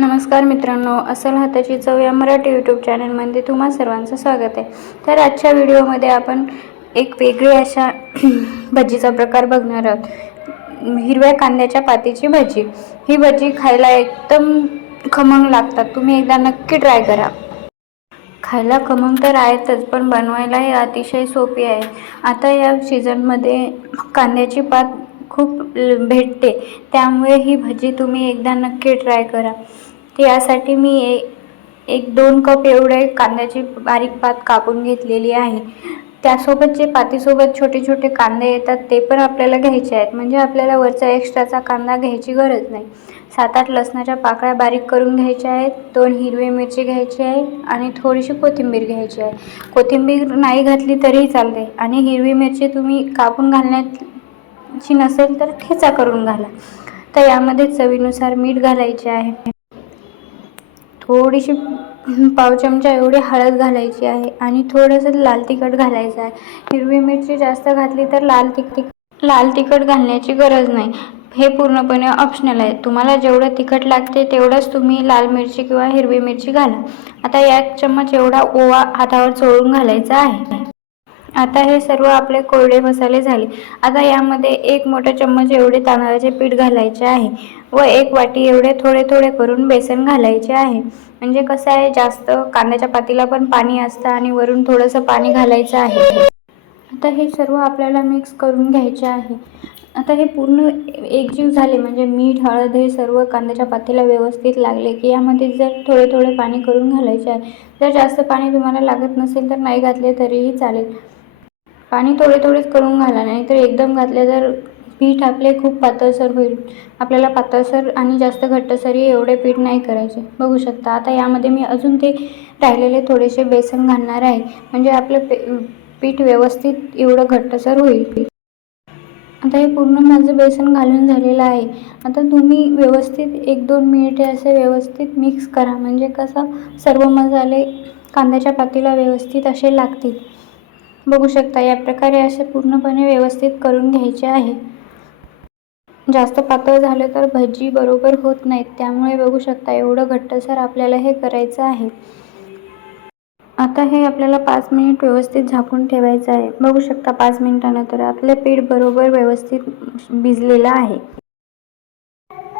नमस्कार मित्रांनो, अस्सल हाताची चव या मराठी यूट्यूब चॅनलमध्ये तुम्हा सर्वांचं स्वागत आहे। तर आजच्या व्हिडिओमध्ये आपण एक वेगळी अशा भजीचा प्रकार बघणार आहोत। हिरव्या कांद्याच्या पातीची भजी। ही भजी खायला एकदम खमंग लागतात, तुम्ही एकदा नक्की ट्राय करा। खायला खमंग तर आहेतच, पण बनवायलाही अतिशय सोपी आहे। आता या सीझनमध्ये कांद्याची पात खूप भेटते, त्यामुळे ही भजी तुम्ही एकदा नक्की ट्राय करा। यासाठी मी एक 2 कप एवढे कांद्याची बारीक पात कापून घेतलेली आहे। त्यासोबत जे पातीसोबत छोटे छोटे कांदे येतात ते पण आपल्याला घ्यायचे आहेत, म्हणजे आपल्याला वरचा एक्स्ट्राचा कांदा घ्यायची गरज नाही। 7-8 लसणाच्या पाकळ्या बारीक करून घ्यायच्या आहेत, 2 हिरवी मिरची घ्यायची आहे आणि थोडीशी कोथिंबीर घ्यायची आहे। कोथिंबीर नाही घातली तरीही चालते आणि हिरवी मिरची तुम्ही कापून घालण्याची नसेल तर ठेचा करून घाला। तर यामध्ये चवीनुसार मीठ घालायचे आहे, थोडीशी पाव चमचा एवढी हळद घालायची आहे आणि थोडंसं लाल तिखट घालायचं आहे। हिरवी मिरची जास्त घातली तर लाल तिखट घालण्याची गरज नाही, हे पूर्णपणे ऑप्शनल आहे। तुम्हाला जेवढं तिखट लागते तेवढंच तुम्ही लाल मिरची किंवा हिरवी मिरची घाला। आता 1 चम्मच एवढा ओवा हातावर चोळून घालायचा आहे। आता हे सर्व आपले कोरडे मसाले झाले। आता यामध्ये 1 मोठा चम्मच एवढे तांदळाचे पीठ घालायचे आहे व 1 वाटी एवढे थोडे थोडे करून बेसन घालायचे आहे। म्हणजे कसं आहे, जास्त कांद्याच्या पातीला पण पाणी असतं आणि वरून थोडंसं पाणी घालायचं आहे। आता हे सर्व आपल्याला मिक्स करून घ्यायचे आहे। आता हे पूर्ण एकजीव झाले, म्हणजे मीठ हळद हे सर्व कांद्याच्या पातीला व्यवस्थित लागले की यामध्ये जर थोडे थोडे पाणी करून घालायचे आहे। जर जास्त पाणी तुम्हाला लागत नसेल तर नाही घातले तरीही चालेल। पाणी थोडे थोडेच करून घाला, नाही तर एकदम घातले तर पीठ आपले खूप पातळसर होईल। आपल्याला पातळसर आणि जास्त घट्टसरही एवढे पीठ नाही करायचे। बघू शकता आता यामध्ये मी अजून ते राहिलेले थोडेसे बेसन घालणार आहे, म्हणजे आपलं पीठ व्यवस्थित एवढं घट्टसर होईल। आता हे पूर्ण माझं बेसन घालून झालेलं आहे। आता तुम्ही व्यवस्थित 1-2 मिनिटे असे व्यवस्थित मिक्स करा, म्हणजे कसं सर्व मसाले कांद्याच्या पातीला व्यवस्थित असे लागतील। बघू शकता या प्रकारे असे पूर्णपणे व्यवस्थित करून घ्यायचे आहे। जास्त पातळ झाले तर भजी बरोबर होत नाहीत, त्यामुळे बघू शकता एवढं घट्टसर आपल्याला हे करायचं आहे। आता हे आपल्याला 5 मिनिट व्यवस्थित झाकून ठेवायचं आहे। बघू शकता 5 मिनिटानंतर आपले पीठ बरोबर व्यवस्थित भिजलेलं आहे।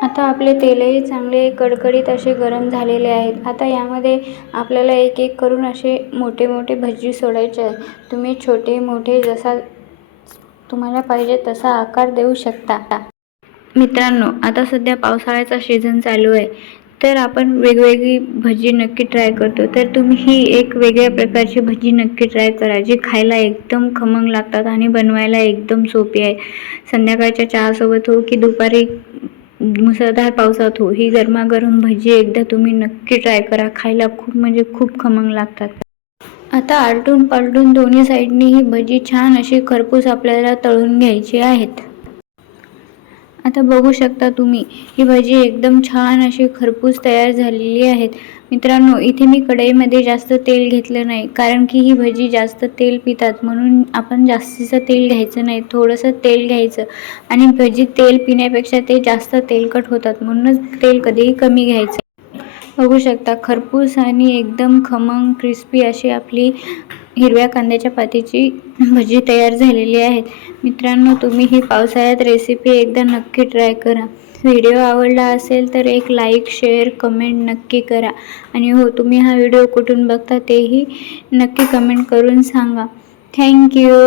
आता आपले तेलही चांगले कडकडीत असे गरम झालेले आहेत। आता यामध्ये आपल्याला एक एक करून असे मोठे मोठे भजी सोडायचे आहेत। तुम्ही छोटे मोठे जसा तुम्हाला पाहिजे तसा आकार देऊ शकता। मित्रांनो, आता सध्या पावसाळ्याचा सीझन चालू आहे, तर आपण वेगवेगळी भजी नक्की ट्राय करतो। तर तुम्ही ही एक वेगळ्या प्रकारची भजी नक्की ट्राय करा, जी खायला एकदम खमंग लागतात आणि बनवायला एकदम सोपी आहे। संध्याकाळच्या चहासोबत हो की दुपारी मुसळधार पावसात हो, ही गरमागरम भजी एकदा तुम्ही नक्की ट्राय करा। खायला खूप म्हणजे खूप खमंग लागतात। आता आलटून पालटून दोन्ही साईडनी ही भजी छान अशी खरपूस आपल्याला तळून घ्यायची आहेत। आता बघू शकता तुम्ही ही भजी एकदम छान अशी खरपूस तयार झालेली आहेत। मित्रांनो, इथे मी कढईमध्ये जास्त तेल घेतलं नाही, कारण की ही भजी जास्त तेल पितात, म्हणून आपण जास्तीचं तेल घ्यायचं नाही, थोडंसं तेल घ्यायचं। आणि भजी तेल पिण्यापेक्षा ते जास्त तेलकट होतात, म्हणूनच तेल कधीही कमी घ्यायचं। बघू शकता खरपूस आणि एकदम खमंग क्रिस्पी अशी आपली हिरव्या कांद्याच्या पातीची भजी तयार झालेली आहे। मित्रांनो, तुम्ही ही पावसाळ्यात रेसिपी एकदा नक्की ट्राय करा। व्हिडिओ आवडला असेल तर एक लाईक, शेअर, कमेंट नक्की करा। आणि हो, तुम्ही हा व्हिडिओ कुठून बघता तेही नक्की कमेंट करून सांगा। थँक्यू।